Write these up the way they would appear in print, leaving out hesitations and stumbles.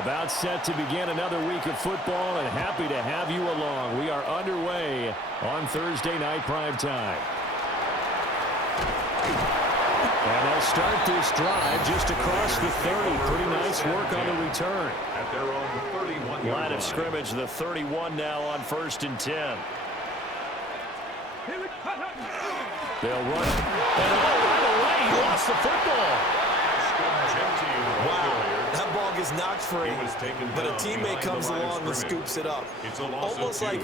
About set to begin another week of football, and happy to have you along. We are underway on Thursday night primetime. And they'll start this drive just across the 30. Pretty nice work on the return. At their own 31-yard line of scrimmage, the 31 now on 1st and 10. They'll run. And right away, he lost the football. Wow, that ball gets knocked free, but a teammate comes along and scoops it up. It's almost like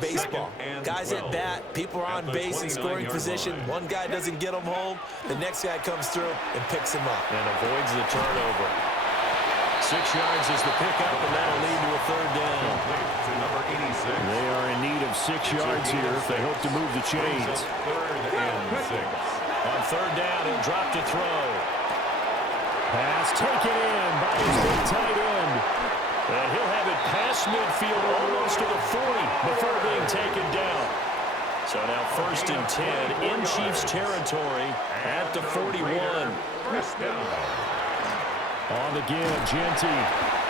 baseball. Guys at bat, people are on base in scoring position. One guy doesn't get them home. The next guy comes through and picks him up. And avoids the turnover. 6 yards is the pickup, and that'll lead to a 3rd down. They are in need of 6 yards here if they hope to move the chains. 3rd and 6. On 3rd down, he'll drop to throw. Pass taken in by his big tight end. And he'll have it past midfield almost to the 40 before being taken down. So now 1st and 10 in Chiefs territory at the 41. On the give, Genty.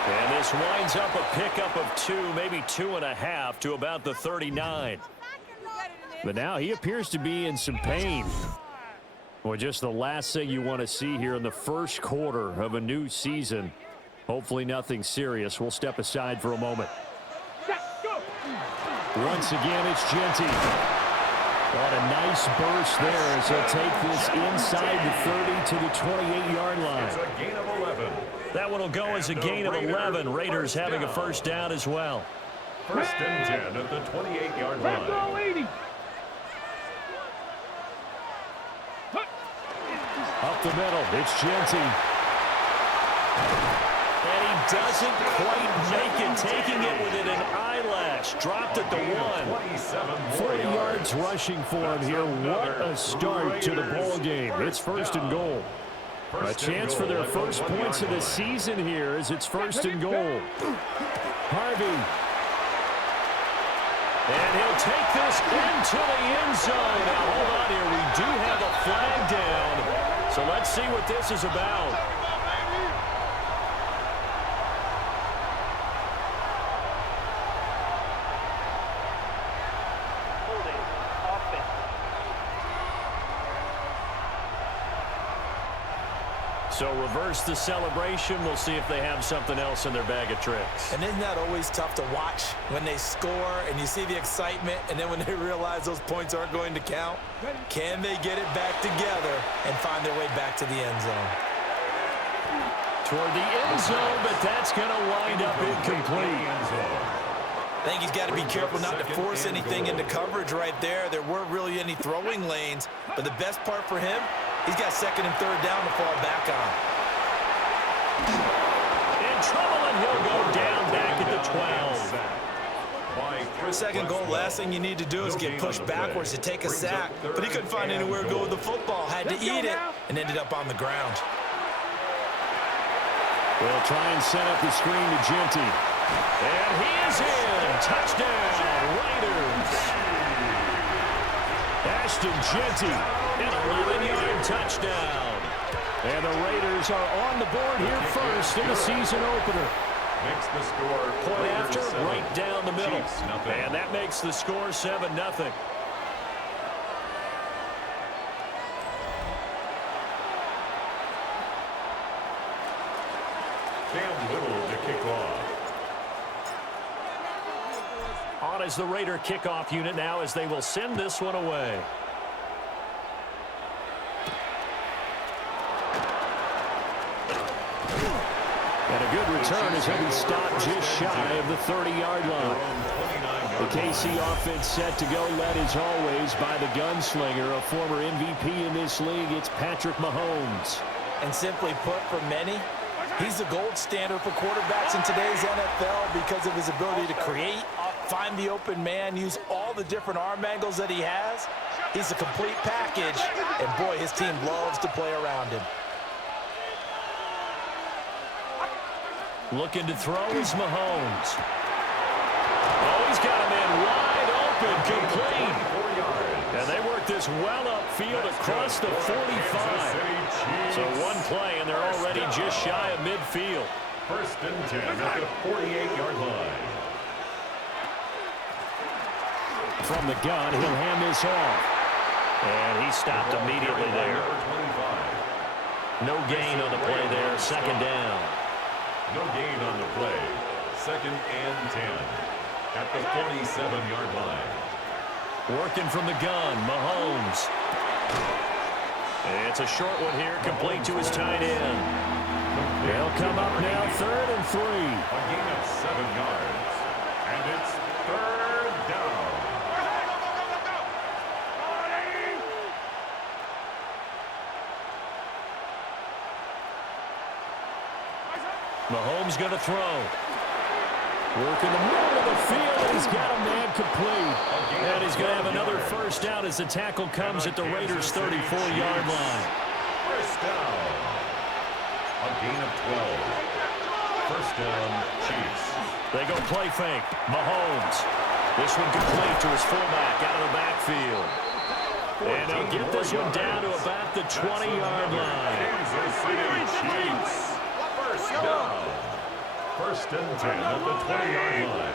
And this winds up a pickup of 2, maybe 2.5 to about the 39. But now he appears to be in some pain. Well, just the last thing you want to see here in the first quarter of a new season. Hopefully nothing serious. We'll step aside for a moment. Once again, it's Genty. What a nice burst there as he'll take this inside the 30 to the 28-yard line. It's a gain of 11. That one will go as a gain of 11. Raiders having a 1st down as well. 1st and 10 at the 28-yard line. Up the middle, it's Genty. And he doesn't quite make it, taking it within an eyelash. Dropped at the 1. 40 yards rushing for him here. What a start to the ball game. It's 1st and goal. A chance for their first points of the season here as it's 1st and goal. Harvey. And he'll take this into the end zone. Now, hold on here. We do have a flag down. So let's see what this is about. So reverse the celebration. We'll see if they have something else in their bag of tricks. And isn't that always tough to watch when they score and you see the excitement, and then when they realize those points aren't going to count? Can they get it back together and find their way back to the end zone? Toward the end zone, but that's going to wind up incomplete. I think he's got to be careful not to force anything into coverage right there. There weren't really any throwing lanes, but the best part for him, he's got 2nd and 3rd down to fall back on. In trouble, and he'll go down back at the 12. For a 2nd goal, last thing you need to do is get pushed backwards to take a sack. But he couldn't find anywhere to go with the football. Had to eat it and ended up on the ground. They'll try and set up the screen to Genty. And he is in. Touchdown, Raiders. Ashton Genty, an 11-yard touchdown. And the Raiders are on the board here first in the season opener. Makes the score point after, 7. right down the middle. Chiefs, and that makes the score 7-0. Cam Little to kick off. On as the Raider kickoff unit now as they will send this one away. And a good return as he'll be stopped just shy of the 30-yard line. The KC offense set to go, led as always by the gunslinger, a former MVP in this league. It's Patrick Mahomes. And simply put, for many, he's the gold standard for quarterbacks in today's NFL because of his ability to create, find the open man, use all the different arm angles that he has. He's a complete package, and boy, his team loves to play around him. Looking to throw is Mahomes. Oh, he's got a man wide open, complete. And they work this well upfield across the 45. So one play, and they're already just shy of midfield. First and 10 at the 48-yard line. From the gun, he'll hand this off. And he stopped immediately there. No gain on the play there. Second down. No gain on the play. Second and 10 at the 47-yard line. Working from the gun, Mahomes. It's a short one here, complete to his tight end. They'll come up now, 3rd and 3. A gain of 7 yards. And it's 3rd down. Mahomes going to throw. Work in the middle of the field, and he's got a man complete. And he's going to have another first down as the tackle comes at the Raiders' 34-yard line. First down. A gain of 12. First down, Chiefs. They go play fake. Mahomes. This one complete to his fullback out of the backfield. And they'll get this one down to about the 20-yard line. Kansas City Chiefs. First down. First and 10 at the 20-yard line.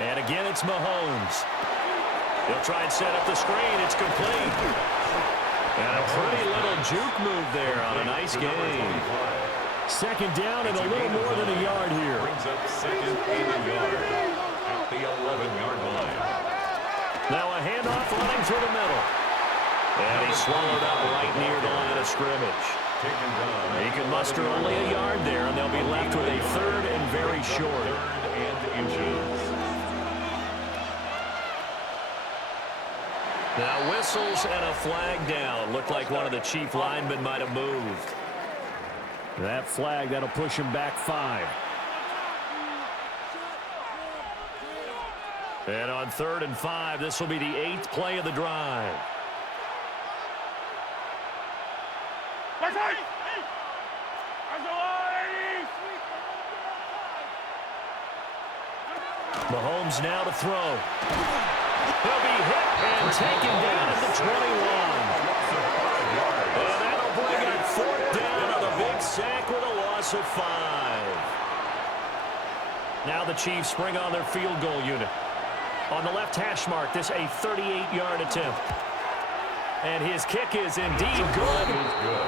And again, it's Mahomes. He'll try and set up the screen. It's complete. And a pretty little juke move there on a nice game. Second down and a little more than a yard here. Brings up second and a yard at the 11-yard line. Now a handoff running through the middle. And he's swallowed up right near the line of scrimmage. He can muster only a yard there, and they'll be left with a 3rd and very short. 3rd and inches. Now whistles and a flag down. Looked like one of the Chief linemen might have moved. That flag, that'll push him back 5. And on 3rd and 5, this will be the 8th play of the drive. Mahomes now to throw. He'll be hit and taken down at the 21. And that'll bring up 4th down on a big sack with a loss of 5. Now the Chiefs bring on their field goal unit. On the left hash mark, this a 38-yard attempt. And his kick is indeed good.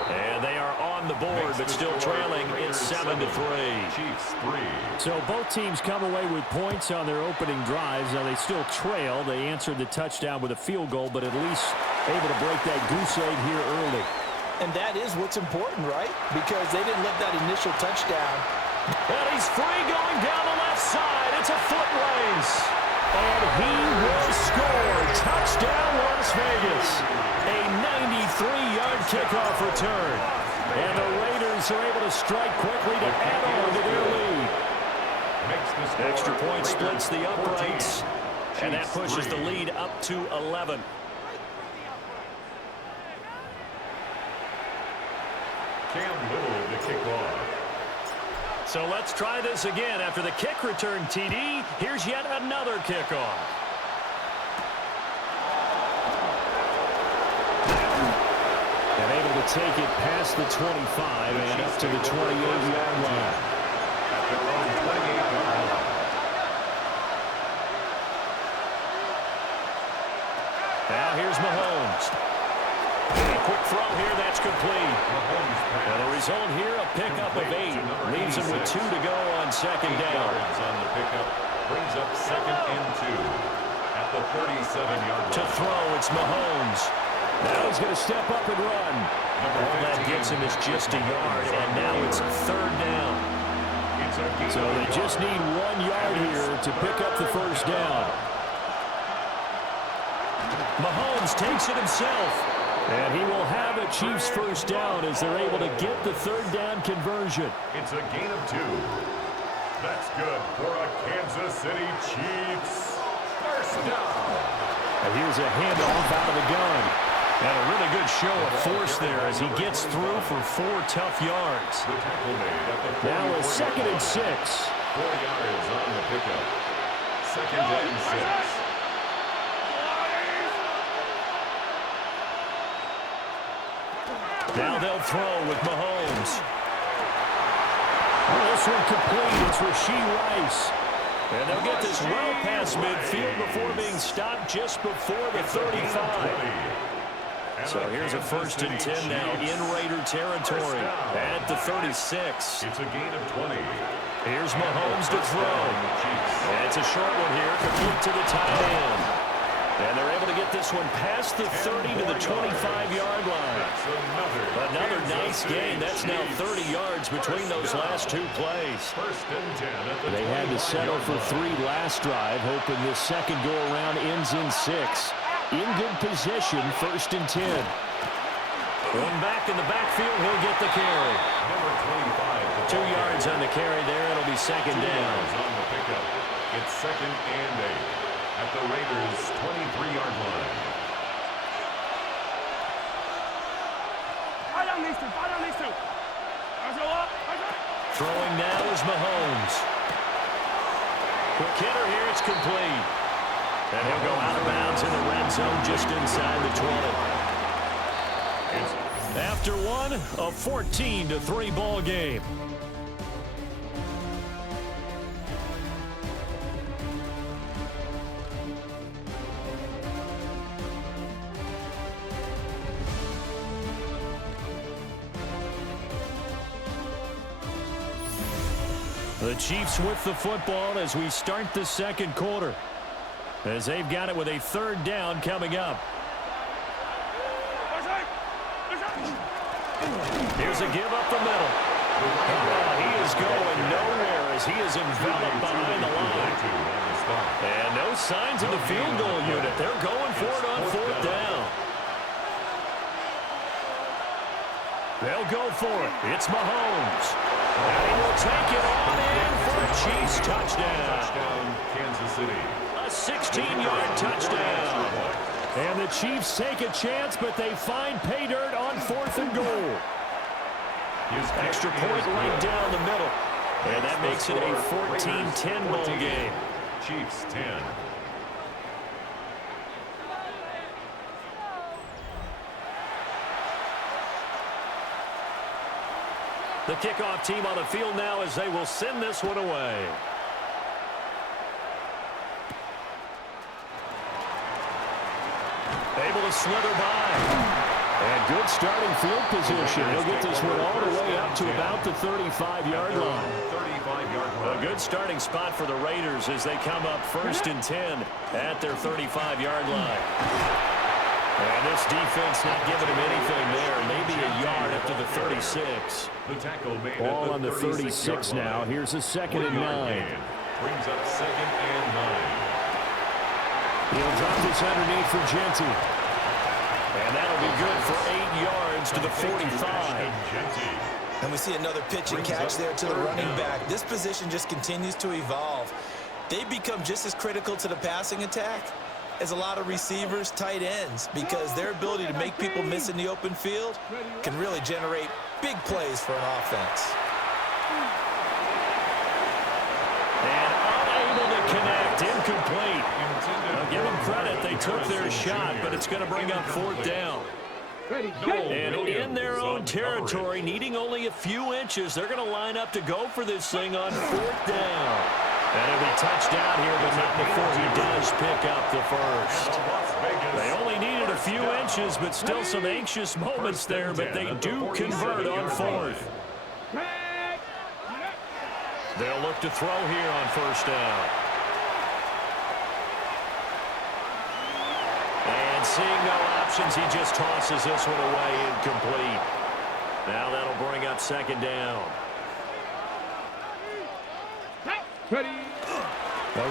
And they are on the board, but still trailing. It's 7-3. Chiefs 3. So both teams come away with points on their opening drives. Now they still trail. They answered the touchdown with a field goal, but at least able to break that goose egg here early. And that is what's important, right? Because they didn't let that initial touchdown. And he's free going down the left side. It's a foot race. And he will score. Touchdown, Las Vegas. A 93-yard kickoff return. And the Raiders are able to strike quickly to add on to their lead. Extra point splits the uprights. And that pushes the lead up to 11. Cam Little to kick off. So let's try this again. After the kick return, TD, here's yet another kickoff. And able to take it past the 25 and up to the 28-yard line. At their own 28-yard line. Now here's Mahomes. A quick throw here, that's complete. And the result here, a pickup of 8. Leaves him with 2 to go on second down. On the pickup, brings up second and 2 at the 37-yard line. To throw, it's Mahomes. Now he's going to step up and run. All that gets him is just a yard, and now it's 3rd down. So they just need 1 yard here to pick up the first down. Mahomes takes it himself. And he will have a Chiefs first down as they're able to get the 3rd down conversion. It's a gain of 2. That's good for a Kansas City Chiefs first down. And here's a handoff out of the gun. And a really good show of force there as he gets through for 4 tough yards. Now a 2nd and 6. 4 yards on the pickup. 2nd and 6. Now they'll throw with Mahomes. This this one complete. It's Rashee Rice. And they'll get this well past midfield before being stopped just before the 35. So here's a 1st and 10 now in Raider territory at the 36. It's a gain of 20. Here's Mahomes to throw. And it's a short one here, complete to the tight end. And they're able to get this one past the 30 to the 25-yard line. Another nice gain. That's now 30 yards between those last 2 plays. They had to settle for 3 last drive, hoping this second go-around ends in 6. In good position, 1st and 10. One back in the backfield, he'll get the carry. Number 25. 2 yards on the carry there. It'll be second down. On the pickup. It's 2nd and 8 at the Raiders' 23-yard line. Throwing now is Mahomes. Quick hitter here, it's complete. And he'll go out of bounds in the red zone just inside the 20. After one, a 14-3 ball game. The Chiefs with the football as we start the second quarter, as they've got it with a 3rd down coming up. Here's a give up the middle. He is going nowhere as he is enveloped behind the line. And no signs of the field goal unit. They're going for it on 4th down. They'll go for it. It's Mahomes. And he will take it on in for a Chiefs touchdown. Kansas City. A 16-yard touchdown. And the Chiefs take a chance, but they find pay dirt on 4th and goal. Extra point right down the middle. And that makes it a 14-10 ball game. Chiefs 10. The kickoff team on the field now as they will send this one away. Able to slither by. And good starting field position. He'll get this one all the way up to about the 35-yard line. A good starting spot for the Raiders as they come up 1st and 10 at their 35-yard line. And this defense not giving him anything there. Maybe a yard up to the 36. Ball on the 36 now. Here's a 2nd and 9. Brings up 2nd and 9. He'll drop this underneath for Genty. And that'll be good for 8 yards to the 45. And we see another pitch and catch there to the running back. This position just continues to evolve. They become just as critical to the passing attack as a lot of receivers, tight ends, because their ability to make people miss in the open field can really generate big plays for an offense. And unable to connect, incomplete. I'll give them credit, they took their shot, but it's going to bring up 4th down. And in their own territory, needing only a few inches, they're going to line up to go for this thing on 4th down. And he'll be touched out here, but not before he does pick up the first. They only needed a few inches, but still some anxious moments there, but they do convert on 4th. They'll look to throw here on 1st down. And seeing no options, he just tosses this one away, incomplete. Now that'll bring up 2nd down. A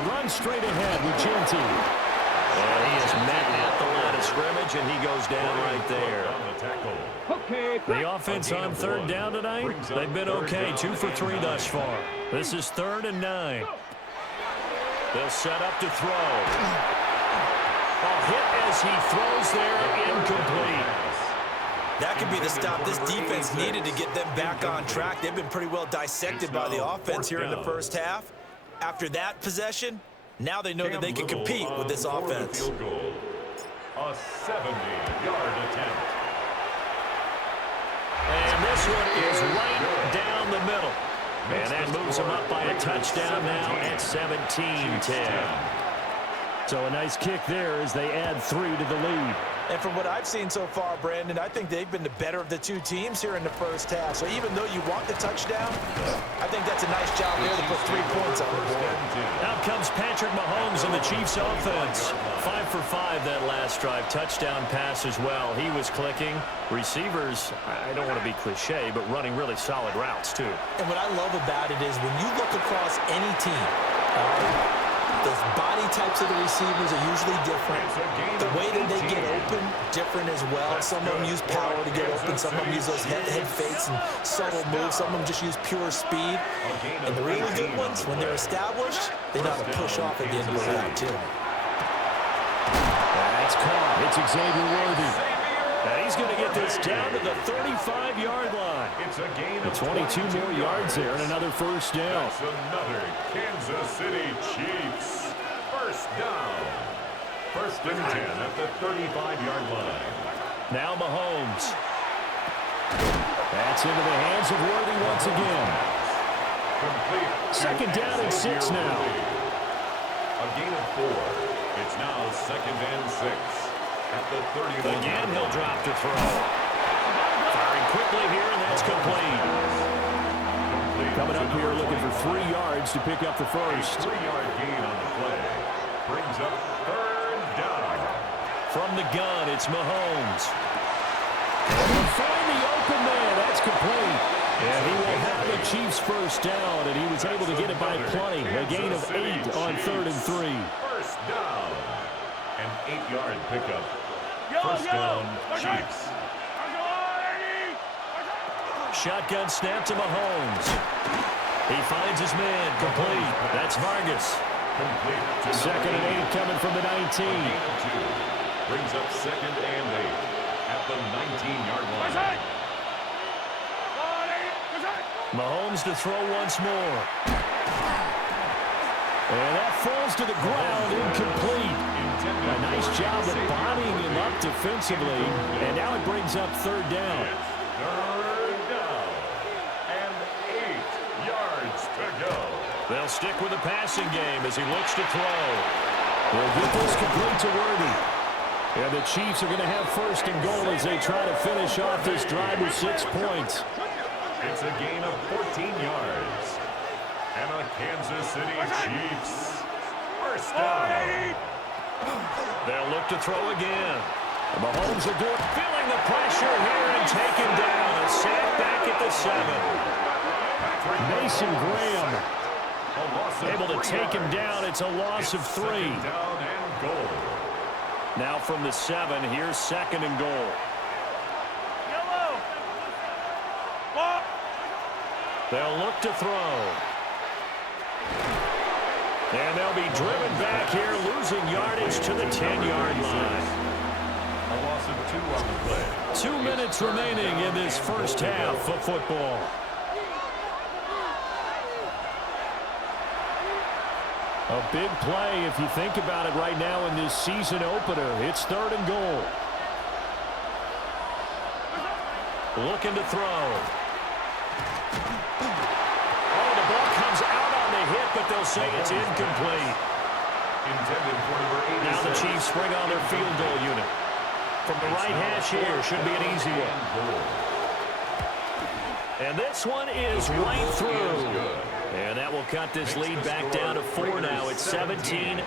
run straight ahead with Genty. And he is met at the line of scrimmage, and he goes down right there. The offense on 3rd down tonight, they've been okay, 2 for 3 thus far. This is 3rd and 9. They'll set up to throw. A hit as he throws there, incomplete. That could be the stop this defense needed to get them back on track. They've been pretty well dissected by the offense here in the first half. After that possession, now they know that they can compete with this offense. A 70-yard attempt. And this one is right down the middle. And that moves them up by a touchdown now at 17-10. So a nice kick there as they add 3 to the lead. And from what I've seen so far, Brandon, I think they've been the better of the two teams here in the first half. So even though you want the touchdown, I think that's a nice job there to put 3 points on the board. Out comes Patrick Mahomes and the Chiefs offense. 5 for 5 that last drive. Touchdown pass as well. He was clicking. Receivers, I don't want to be cliche, but running really solid routes too. And what I love about it is when you look across any team, the body types of the receivers are usually different. The way that they get open, different as well. Some of them use power to get open. Some of them use those head fakes and subtle moves. Some of them just use pure speed. And the really good ones, when they're established, they know how to push off at the end of the route, too. That's caught. It's Xavier Worthy. And he's going to get this down to the 35-yard line. It's a gain of 22 more yards there and another first down. That's another Kansas City Chiefs first down. 1st and 10 at the 35-yard line. Now Mahomes. That's into the hands of Worthy once again. Complete. 2nd down and 6 now. A gain of 4. It's now 2nd and 6 at the 31. Again, he'll drop to throw. Firing quickly here, and that's complete. Coming up here looking for 3 yards to pick up the first. A 3-yard gain on the play. Brings up 3rd down. From the gun, it's Mahomes. And he'll find the open man. That's complete. And he will have the Chiefs first down, and he was able to get it by plenty. A gain of 8 on 3rd and 3. First down. An 8-yard pickup. First down, Chiefs. Shotgun snap to Mahomes. He finds his man. Complete. That's Vargas. Complete. 2nd and 8 coming from the 19. Brings up 2nd and 8 at the 19-yard line. Mahomes to throw once more. And that falls to the ground, incomplete. A nice job of bodying him up defensively. And now it brings up 3rd down. Third down. And 8 yards to go. They'll stick with the passing game as he looks to throw. They'll get this complete to Worthy. And the Chiefs are going to have 1st and goal as they try to finish off this drive with 6 points. It's a gain of 14 yards. And a Kansas City Chiefs first down. They'll look to throw again. Mahomes will do it, feeling the pressure here and taken down. A sack back at the 7. Mason Graham able to take him down. It's a loss of 3. Down and goal. Now from the 7, here's 2nd and goal. They'll look to throw. And they'll be driven back here, losing yardage to the 10-yard line. A loss of 2 on the play. 2 minutes remaining in this first half of football. A big play if you think about it right now in this season opener. It's 3rd and goal. Looking to throw. Oh, the ball comes out on the hit, but they'll say it's incomplete. Intended for number 86. Now the Chiefs bring on their field goal unit. From the right hash here, should be an easy one. And this one is right through. And that will cut this lead back down to 4 now. It's 17-13.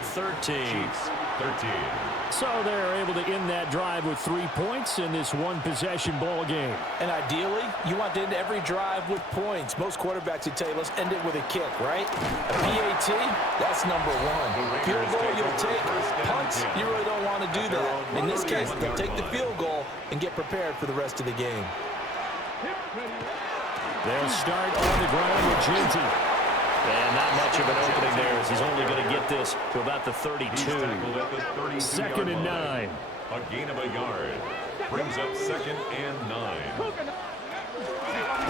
So they're able to end that drive with 3 points in this one-possession ball game. And ideally, you want to end every drive with points. Most quarterbacks would tell you, let's end it with a kick, right? A PAT, that's number 1. Field goal, you'll take. Punts, you really don't want to do that. In this case, they'll take the field goal and get prepared for the rest of the game. They'll start on the ground with Ginty. And not much of an opening there as he's only going to get this to about the 32. 2nd and 9. A gain of a yard. Brings up 2nd and 9.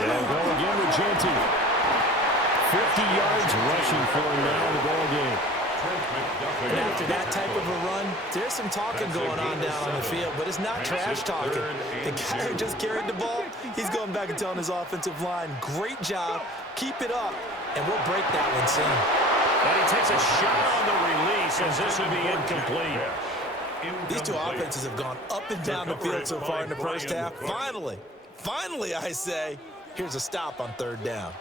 They'll go again with Ginty. 50 yards rushing for him now in the ball game. And after that type of a run, there's some talking going on down on the field, but it's not trash talking. The guy who just carried the ball, he's going back and telling his offensive line, great job, keep it up, and we'll break that one soon. And he takes a shot on the release, as this will be incomplete. These two offenses have gone up and down the field so far in the first half. Finally, I say, here's a stop on third down.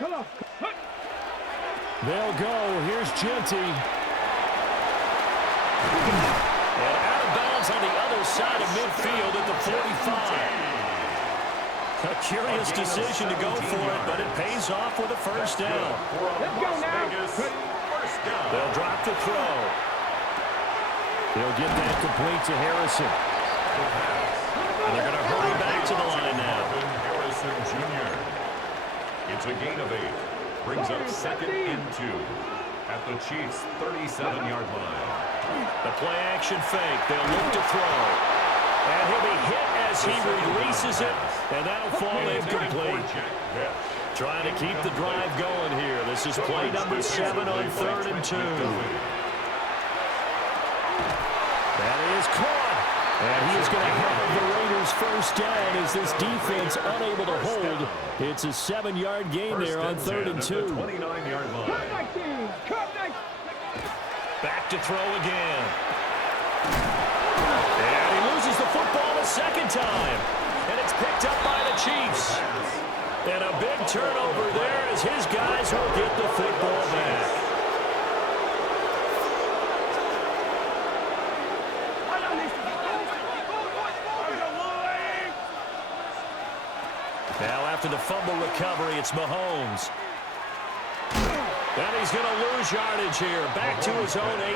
They'll go. Here's Genty. And out of bounds on the other side of midfield at the 45. A curious decision to go for it, but it pays off with a first down. Let's go now. They'll drop the throw. They'll get that complete to Harrison. And they're going to hurry back to the line now. Harrison Jr. It's a gain of 8. Brings up 2nd and 2 at the Chiefs' 37-yard line. The play-action fake. They'll look to throw. And he'll be hit as he releases it, and that'll fall incomplete. Trying to keep the drive going here. This is play number 7 on 3rd and 2. That is caught. And he is going to have the Raiders first down as this defense unable to hold. It's a 7-yard gain there on 3rd and 2. 29-yard line. Back to throw again. And he loses the football a second time. And it's picked up by the Chiefs. And a big turnover there as his guys will get the football back. Now after the fumble recovery, it's Mahomes. And he's going to lose yardage here. Back to his own 18.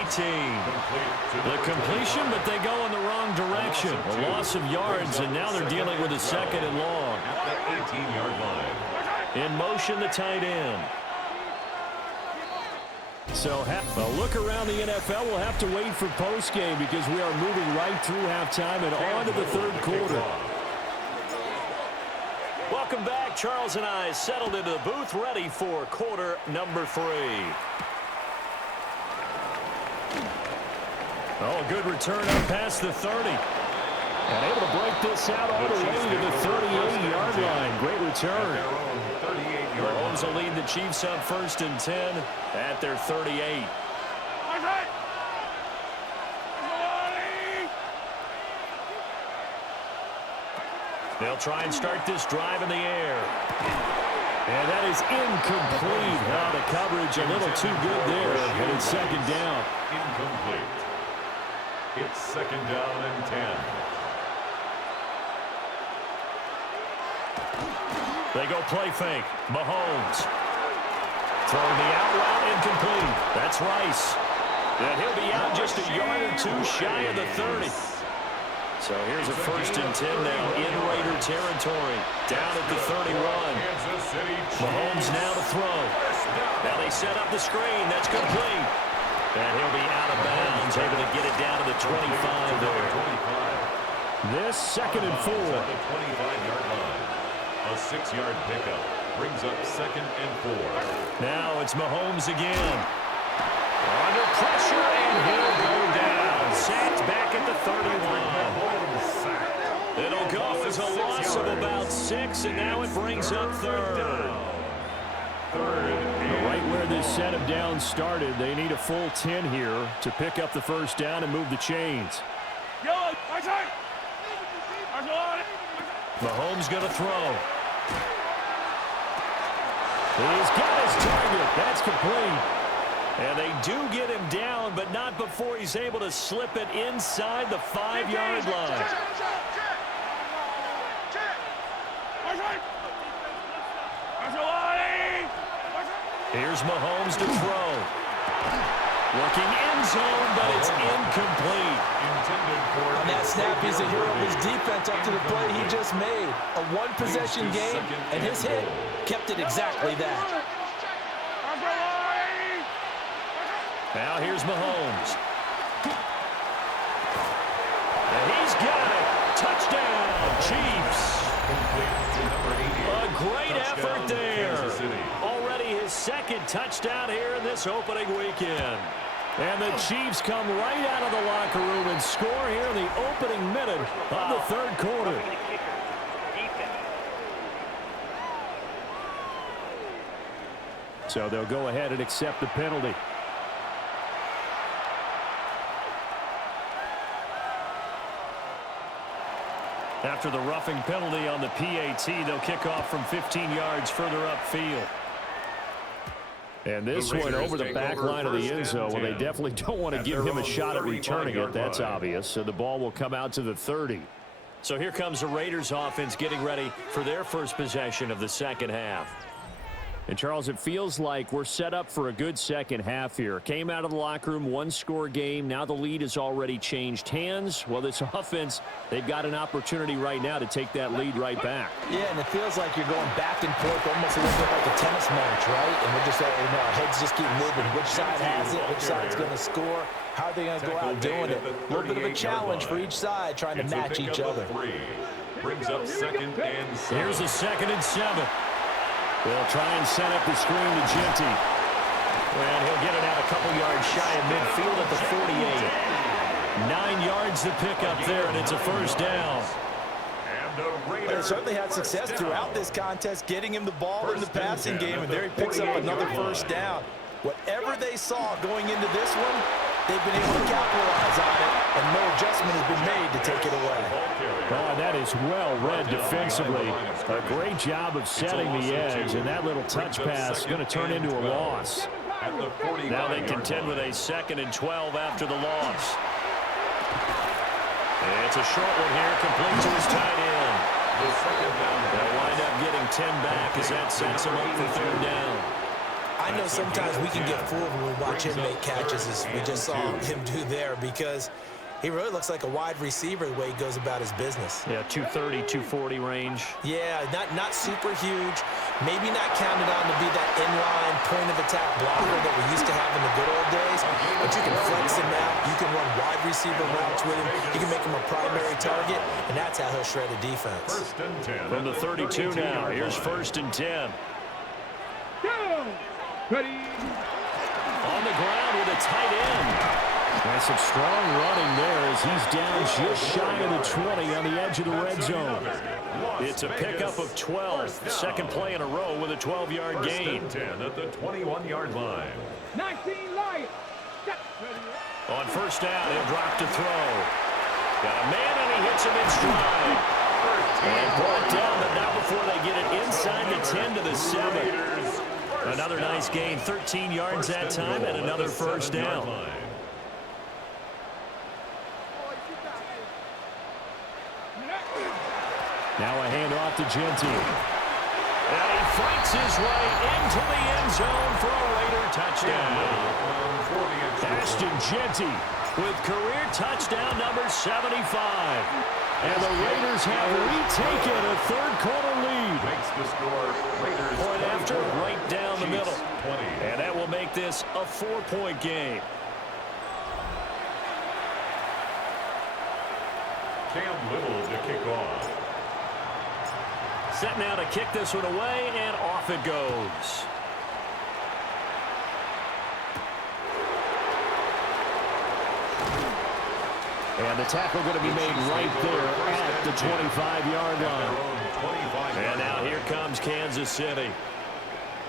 The completion, but they go in the wrong direction. A loss of yards, and now they're dealing with a 2nd and long. At the 18-yard line. In motion, the tight end. So a look around the NFL. We'll have to wait for postgame because we are moving right through halftime and on to the 3rd quarter. Welcome back. Charles and I settled into the booth, ready for quarter number 3. Oh, a good return up past the 30. And able to break this out all the way to the 38-yard line. Great return. Mahomes will lead the Chiefs up 1st and 10 at their 38. They'll try and start this drive in the air. And that is incomplete. Oh, the coverage a little too good there. And it's 2nd down. Incomplete. It's 2nd down and 10. They go play fake. Mahomes. Throwing the out route incomplete. That's Rice. And he'll be out just a yard or 2 shy of the 30. So here's a 1st and 10 now in Raider territory. Down at the 31. Mahomes now to throw. Now they set up the screen. That's complete. And he'll be out of bounds, able to get it down to the 25 there. This 2nd and 4. 25-yard line. A 6-yard pickup brings up 2nd and 4. Now it's Mahomes again. Under pressure, and he'll go down. Sacked back at the 31. It'll go as a loss of about 6, and now it brings up 3rd. Right where this set of downs started, they need a full 10 here to pick up the first down and move the chains. Mahomes going to throw. He's got his target. That's complete. And they do get him down, but not before he's able to slip it inside the 5-yard line. Here's Mahomes to throw. Looking end zone, but it's incomplete. On that snap, he's a hero of his defense up to the play he just made. A one-possession game, and his hit kept it exactly that. Now here's Mahomes. And he's got it. Touchdown, Chiefs. A great effort there. Already his 2nd big touchdown here in this opening weekend. And the Chiefs come right out of the locker room and score here in the opening minute of the third quarter. So they'll go ahead and accept the penalty. After the roughing penalty on the PAT, they'll kick off from 15 yards further upfield. And this one over the back line of the end zone. Well, they definitely don't want to give him a shot at returning it. That's obvious. So the ball will come out to the 30. So here comes the Raiders offense getting ready for their first possession of the second half. And, Charles, it feels like we're set up for a good second half here. Came out of the locker room, one-score game. Now the lead has already changed hands. Well, this offense, they've got an opportunity right now to take that lead right back. Yeah, and it feels like you're going back and forth, almost a little bit like a tennis match, right? And we're just, our heads just keep moving. Which side has it? Which side's going to score? How are they going to go out doing it? A little bit of a challenge for each side, trying to match each other. Brings up 2nd and 7. Here's a 2nd and 7. They'll try and set up the screen to Genty. And he'll get it out a couple yards shy of midfield at the 48. 9 yards to pick up there, and it's a first down. They certainly had success throughout this contest, getting him the ball in the passing game, and there he picks up another first down. Whatever they saw going into this one, they've been able to capitalize on it, and no adjustment has been made to take it away. Oh, that is well read defensively. A great job of setting the edge, and that little touch pass is going to turn into a loss. Now they contend with a 2nd and 12 after the loss. It's a short one here, complete to his tight end. They'll wind up getting 10 back as that sets him up for 3rd down. I know sometimes we can get fooled when we watch him make catches, as we just saw him do there, because he really looks like a wide receiver the way he goes about his business. Yeah, 230, 240 range. Yeah, not super huge. Maybe not counted on to be that inline point-of-attack blocker that we used to have in the good old days, but you can flex him out. You can run wide receiver routes with him. You can make him a primary target, and that's how he'll shred a defense. From the 32 now, here's 1st and 10. Ready. On the ground with a tight end. And some strong running there as he's down just shy of the 20 on the edge of the red zone. It's a pickup of 12. Second play in a row with a 12-yard gain. 10 at the 21-yard line. 19 Lions. On first down, he'll drop to throw. Got a man, and he hits him in stride. And brought down, but not before they get it inside the 10 to the 7. Another nice gain, 13 yards that time, and another first down. Now a handoff to Genty. And he fights his way into the end zone for a Raider touchdown. Ashton Genty with career touchdown number 75. And the Raiders have retaken a third-quarter lead. Makes the score Raiders Point after, right down the middle. 20. And that will make this a 4-point game. Cam Little to kick off. Set now to kick this one away, and off it goes. And the tackle going to be made right there at the 25-yard line. And now here comes Kansas City.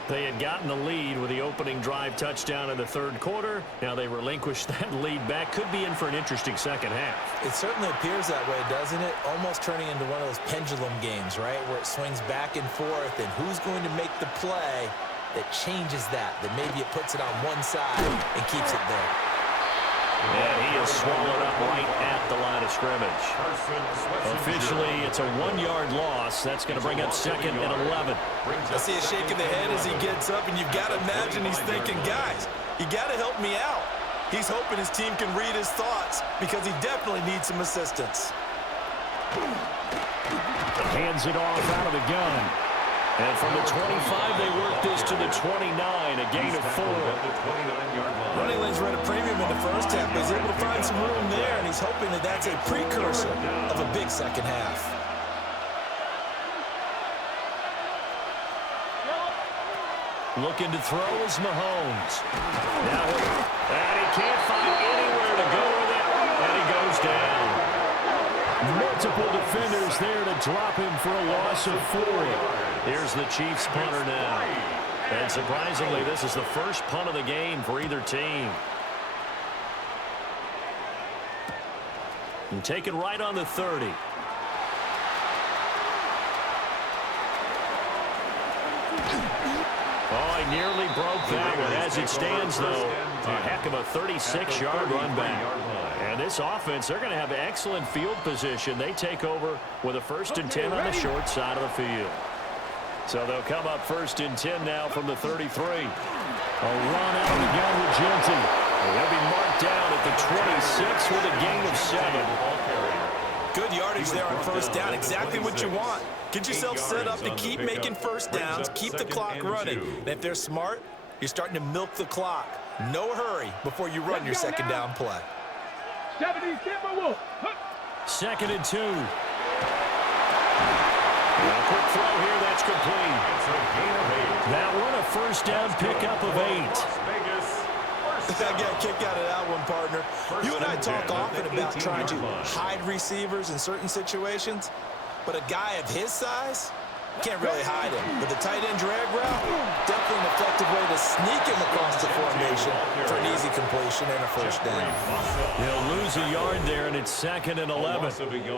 They had gotten the lead with the opening drive touchdown in the third quarter. Now they relinquished that lead back. Could be in for an interesting second half. It certainly appears that way, doesn't it? Almost turning into one of those pendulum games, right? Where it swings back and forth, and who's going to make the play that changes that maybe it puts it on one side and keeps it there. And he is swallowed up right at the line of scrimmage. Officially, it's a 1-yard loss. That's going to bring up 2nd and 11. I see a shake of the head as he gets up, and you've got to imagine he's thinking, guys, you got to help me out. He's hoping his team can read his thoughts because he definitely needs some assistance. Hands it off out of the gun. And from the 25, they work this to the 29, a gain of 4. Running lanes were at a premium in the first half, but he's able to find some room there, and he's hoping that that's a precursor of a big second half. Looking to throw is Mahomes. Now, and he can't find anywhere to go with it, and he goes down. Multiple defenders there to drop him for a loss of 4. Here's the Chiefs punter now. And surprisingly, this is the first punt of the game for either team. And taken right on the 30. Oh, he nearly broke that one. As it stands, though, a heck of a 36-yard run back. And this offense, they're going to have excellent field position. They take over with a 1st and 10 on the short side of the field. So they'll come up 1st and 10 now from the 33. A run out of the gun with Genty. They'll be marked down at the 26 with a gain of 7. Good yardage there on 1st down. Exactly what you want. Get yourself set up to keep making 1st downs, keep the clock running. And if they're smart, you're starting to milk the clock. No hurry before you run your 2nd down play. 2nd and 2. A quick throw here, that's complete. That one a 1st down pickup of 8. I got a kick out of that one, partner. You and I talk often about trying to hide receivers in certain situations, but a guy of his size can't really hide him. But the tight end drag route, definitely an effective way to sneak him across the formation for an easy completion and a 1st down. He'll lose a yard there, and it's 2nd and 11.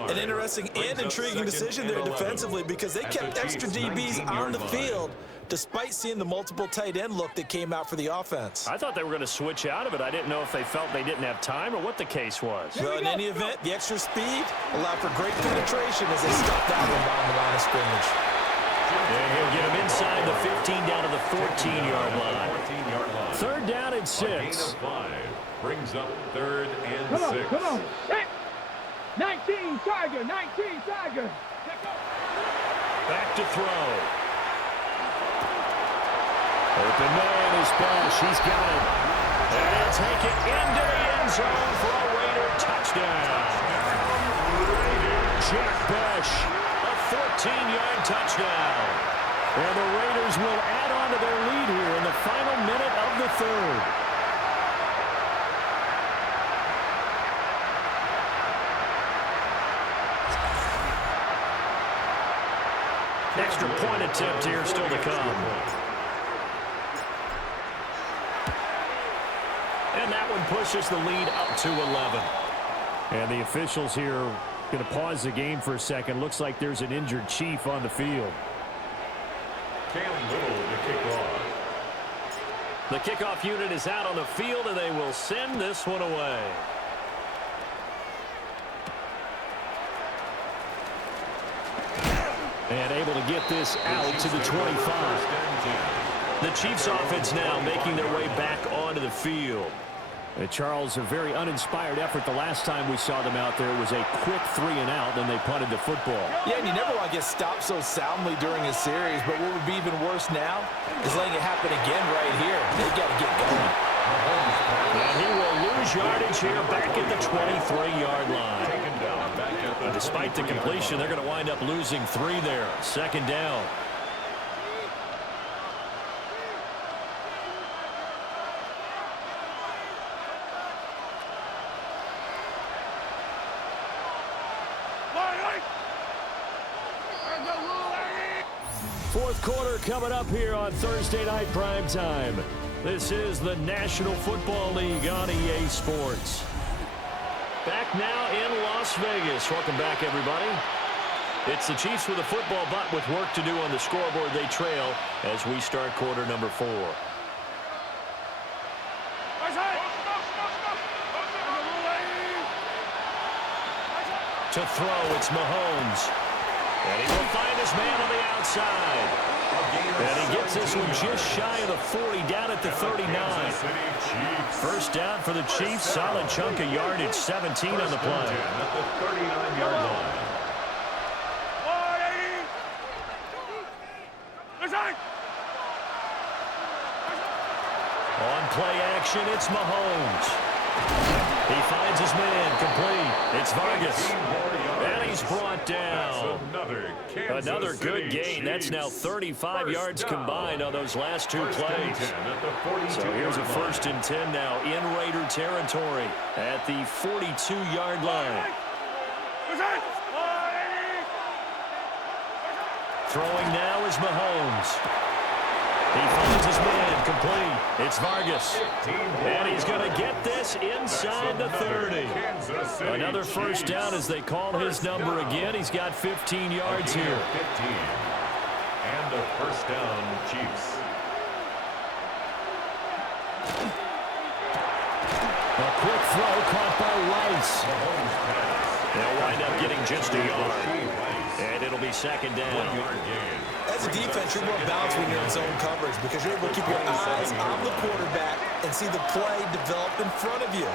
An interesting and intriguing decision there defensively because they kept extra DBs on the field despite seeing the multiple tight end look that came out for the offense. I thought they were going to switch out of it. I didn't know if they felt they didn't have time or what the case was. Well, in any event, the extra speed allowed for great penetration as they stuffed that one down the line of scrimmage. And he'll get him inside the 15 down to the 14-yard line. 3rd down and 6. Brings up 3rd and 6. Come on. 19 Tiger, 19 Tiger. Back to throw. Open man is Bash. He's got it. And he'll take it into the end zone for a Raider touchdown. Jack Bash, a 14-yard touchdown. And the Raiders will add on to their lead here in the final minute of the 3rd. Extra point attempt here still to come. And that one pushes the lead up to 11. And the officials here are going to pause the game for a second. Looks like there's an injured Chief on the field. Cam Little to kick off. The kickoff unit is out on the field, and they will send this one away. And able to get this out to the 25. The Chiefs offense now making their way back onto the field. Charles, a very uninspired effort the last time we saw them out there. It was a quick 3-and-out, then they punted the football. Yeah, and you never want to get stopped so soundly during a series, but what would be even worse now is letting it happen again right here. They got to get going. And he will lose yardage here back at the 23-yard line. And despite the completion, they're going to wind up losing 3 there. 2nd down. Fourth quarter coming up here on Thursday Night Primetime. This is the National Football League on EA Sports. Back now in Las Vegas. Welcome back, everybody. It's the Chiefs with a football, but with work to do on the scoreboard. They trail as we start quarter number 4. To throw, it's Mahomes. And he will find his man on the outside. And he gets this one just shy of the 40, down at the 39. 1st down for the Chiefs. Solid chunk of yardage, 17 on the play. At the 39-yard line. On play action, it's Mahomes. He finds his man, complete. It's Vargas. And he's brought down. Another good gain. That's now 35 yards combined on those last two plays. So here's a 1st and 10 now in Raider territory at the 42-yard line. Throwing now is Mahomes. He finds his man, complete. It's Vargas. And he's going to get this inside the 30. Another 1st down as they call his number again. He's got 15 yards here. 15. And a 1st down, Chiefs. A quick throw caught by Rice. They'll wind up getting just a yard. And it'll be 2nd down. As a defense, you're more balanced when you're in zone coverage because you're able to keep your eyes on the quarterback and see the play develop in front of you.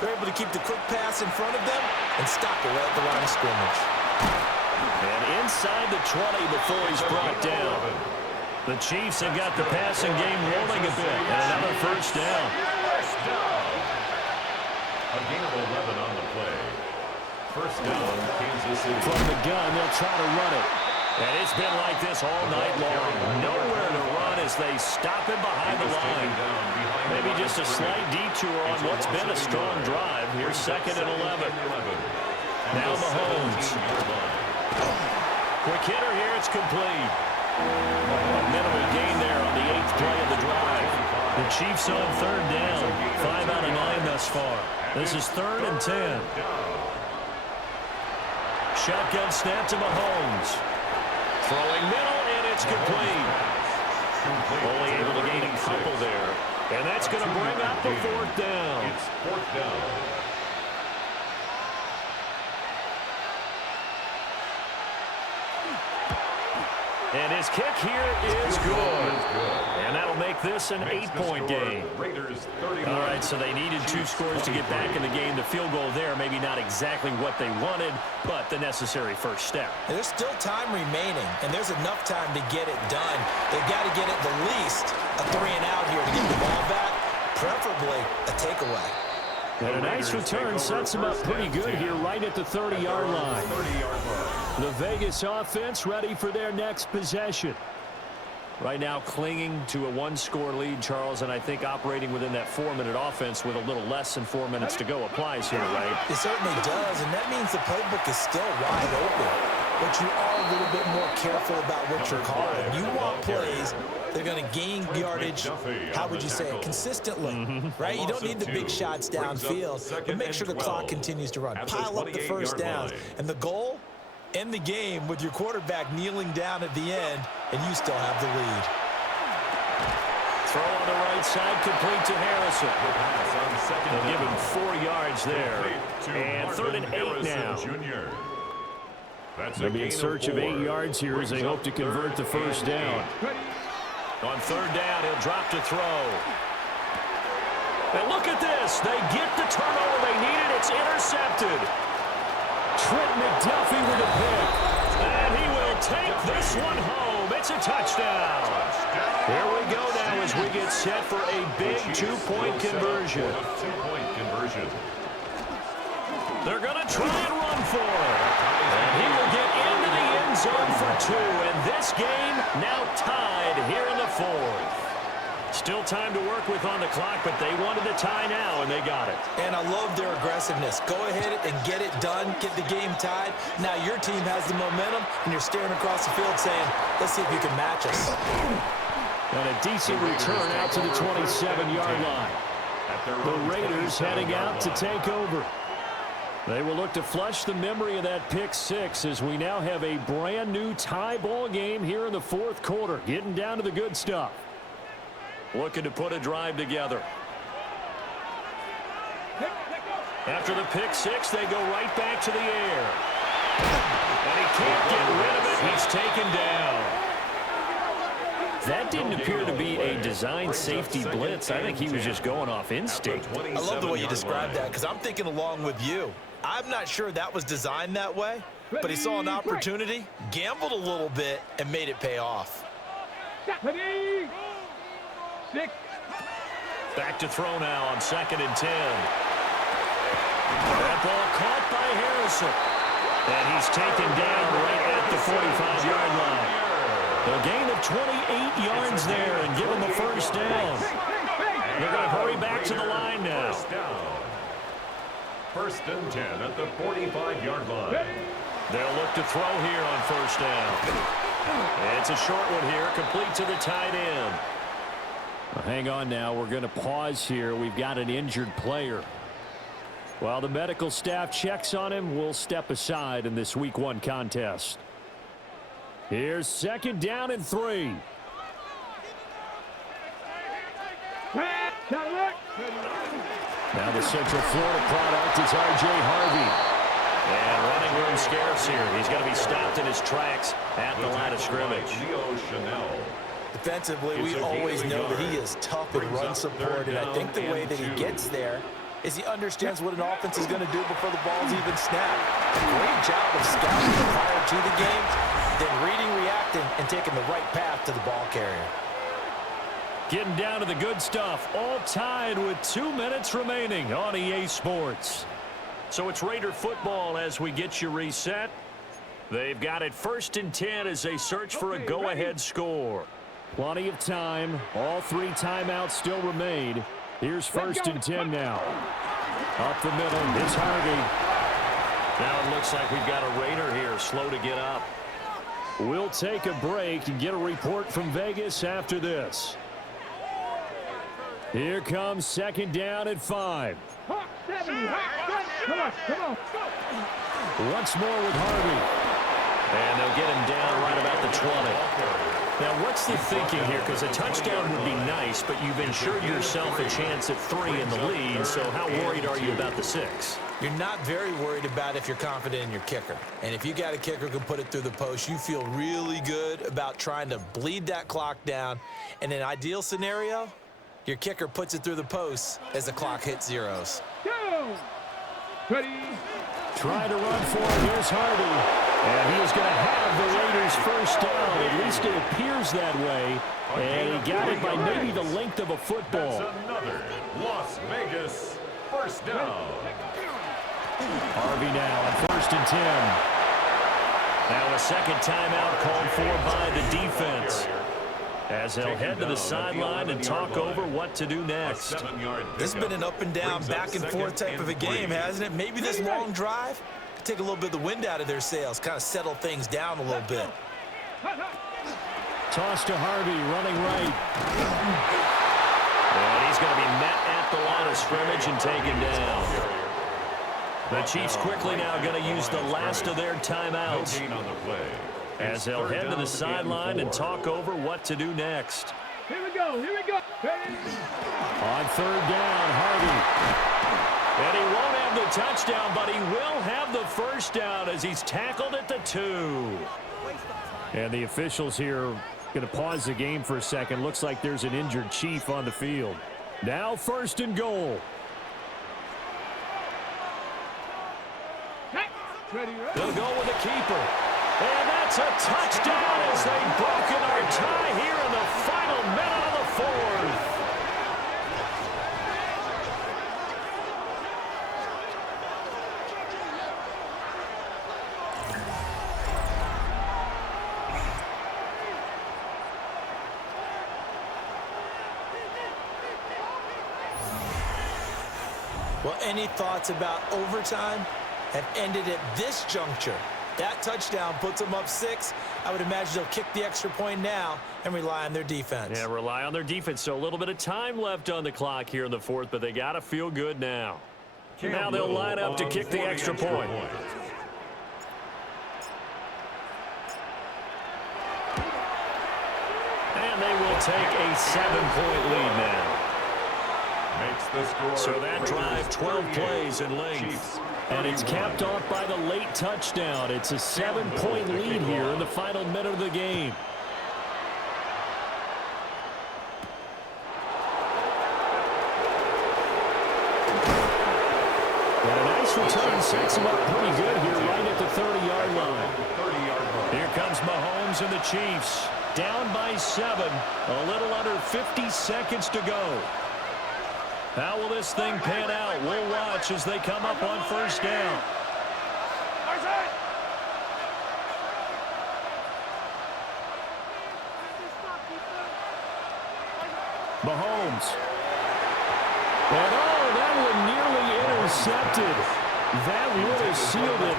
They're able to keep the quick pass in front of them and stop it right at the line of scrimmage. And inside the 20 before he's brought down. The Chiefs have got the passing game rolling a bit. And another 1st down. A gain of 11 on the play. 1st down, Kansas City. From the gun, they'll try to run it. And it's been like this all night long. Nowhere to run as they stop him behind the line. Maybe just a slight detour on what's been a strong drive. Here's 2nd and 11. Now Mahomes. Quick hitter here. It's complete. A minimal gain there on the 8th play of the drive. The Chiefs on 3rd down. 5 out of 9 thus far. This is 3rd and 10. Shotgun snap to Mahomes. Throwing middle, and it's complete. Only able to gain a couple there. And that's going to bring up the 4th down. It's 4th down. And his kick here is good. And that'll make this an 8-point game. All right, so they needed 2 scores to get back in the game. The field goal there, maybe not exactly what they wanted, but the necessary 1st step. There's still time remaining, and there's enough time to get it done. They've got to get at the least a 3-and-out here to get the ball back, preferably a takeaway. And a nice return sets him up pretty good here right at the 30-yard line. The Vegas offense ready for their next possession. Right now clinging to a 1-score lead, Charles, and I think operating within that 4-minute offense with a little less than 4 minutes to go applies here, right? It certainly does, and that means the playbook is still wide open. But you are a little bit more careful about what you're calling. You want plays they're going to gain yardage, how would you say it, consistently, right? You don't need the big shots downfield, but make sure the clock continues to run. Pile up the 1st downs. And the goal, end the game with your quarterback kneeling down at the end, and you still have the lead. Throw on the right side, complete to Harrison. They'll give him 4 yards there. And 3rd and 8 now. They'll be in search of 8 yards here as they hope to convert the 1st down. On 3rd down, he'll drop to throw. And look at this. They get the turnover they needed. It's intercepted. Trent McDuffie with a pick. And he will take this one home. It's a touchdown. Here we go now as we get set for a big 2-point conversion. They're going to try and run for it. And he will get into the end zone for 2. And this game now tied here in the 4th. Still time to work with on the clock, but they wanted the tie now, and they got it. And I love their aggressiveness. Go ahead and get it done, get the game tied. Now your team has the momentum, and you're staring across the field saying, let's see if you can match us. And a decent return out to the 27-yard line. The Raiders heading out to take over. They will look to flush the memory of that pick 6 as we now have a brand new tie ball game here in the 4th quarter. Getting down to the good stuff. Looking to put a drive together. After the pick 6, they go right back to the air. And he can't get rid of it. He's taken down. That didn't appear to be a design safety blitz. I think he was just going off instinct. I love the way you described that because I'm thinking along with you. I'm not sure that was designed that way, but he saw an opportunity, gambled a little bit, and made it pay off. Six. Back to throw now on 2nd and 10. That ball caught by Harrison. And he's taken down right at the 45-yard line. A gain of 28 yards there and give him a first down. They're going to hurry back to the line now. First and 10 at the 45-yard line. They'll look to throw here on first down. It's a short one here, complete to the tight end. Well, hang on now. We're going to pause here. We've got an injured player. While the medical staff checks on him, we'll step aside in this Week 1 contest. Here's second down and 3. Now the Central Florida product is R.J. Harvey. And running room scarce here. He's going to be stopped in his tracks at the line of scrimmage. Defensively, we always know that he is tough in run support, and I think the way that he gets there is he understands what an offense is going to do before the ball's even snapped. A great job of scouting prior to the game, then reading, reacting, and taking the right path to the ball carrier. Getting down to the good stuff, all tied with 2 minutes remaining on EA Sports. So it's Raider football as we get you reset. They've got it first and 10 as they search for a go-ahead score. Plenty of time. All 3 timeouts still remain. Here's first and 10 now. Up the middle, it's Harvey. Now it looks like we've got a Raider here, slow to get up. We'll take a break and get a report from Vegas after this. Here comes second down at 5. Come on. Once more with Harvey. And they'll get him down right about the 20. Now, what's the thinking here? Because a touchdown would be nice, but you've ensured yourself a chance at 3 in the lead, so how worried are you about the 6? You're not very worried about if you're confident in your kicker. And if you got a kicker who can put it through the post, you feel really good about trying to bleed that clock down. In an ideal scenario, your kicker puts it through the post as the clock hits zeros. Go! Ready? Trying to run for it. Here's Harvey. And he is going to have the Raiders first down. At least it appears that way. And he got it by maybe the length of a football. That's another Las Vegas first down. Harvey now on first and 10. Now a second timeout called for by the defense, as they'll head to the sideline and talk over what to do next. This has been an up and down, back and forth type of a game, hasn't it? Maybe this long drive could take a little bit of the wind out of their sails, kind of settle things down a little bit. Toss to Harvey, running right. And he's going to be met at the line of scrimmage and taken down. The Chiefs quickly now going to use the last of their timeouts, as they'll head to the sideline and talk over what to do next. Here we go. Ready? On third down, Harvey. And he won't have the touchdown, but he will have the first down as he's tackled at the 2. And the officials here going to pause the game for a second. Looks like there's an injured Chief on the field. Now first and goal. They'll go with a keeper. And that's a touchdown as they've broken our tie here in the final minute of the 4th. Well, any thoughts about overtime have ended at this juncture? That touchdown puts them up 6. I would imagine they'll kick the extra point now and rely on their defense. Yeah, rely on their defense. So a little bit of time left on the clock here in the 4th, but they got to feel good now. Now they'll line up to kick the extra point. And they will take a 7-point lead now. So that drive, 12 plays in length. And it's capped off by the late touchdown. It's a 7-point lead here in the final minute of the game. And a nice return sets him up pretty good here right at the 30-yard line. Here comes Mahomes and the Chiefs. Down by 7. A little under 50 seconds to go. How will this thing pan out? We'll watch as they come up on first down. Mahomes. And that one nearly intercepted. That would have sealed it.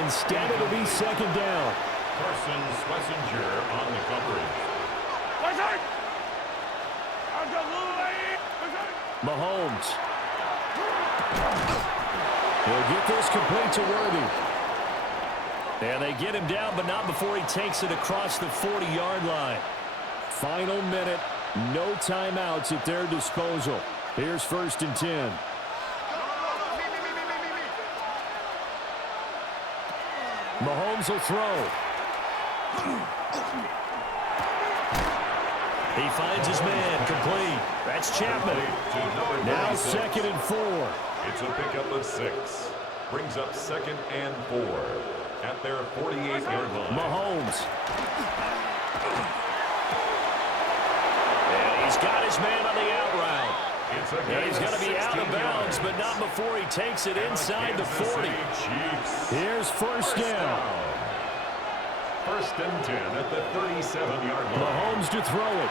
Instead, it'll be second down. Carson Schlesinger on the coverage. Mahomes. He'll get this complete to Worthy. And they get him down, but not before he takes it across the 40-yard line. Final minute. No timeouts at their disposal. Here's 1st and 10. Mahomes will throw. He finds his man complete. That's Chapman. Now 2nd and 4. It's a pickup of 6. Brings up 2nd and 4 at their 48-yard line. Mahomes. And he's got his man on the out route. And he's going to be out of bounds, but not before he takes it inside the 40. Here's 1st down. 1st and 10 at the 37-yard line. Mahomes to throw it.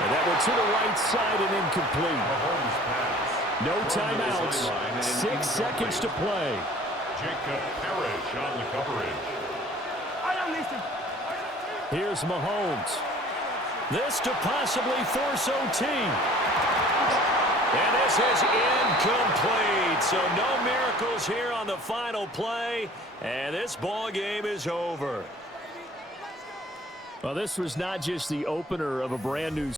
And that one to the right side and incomplete. Mahomes pass. No timeouts. 6 seconds to play. Jacob Parrish on the coverage. Here's Mahomes. This to possibly force OT. And this is incomplete. So no miracles here on the final play. And this ball game is over. Well, this was not just the opener of a brand new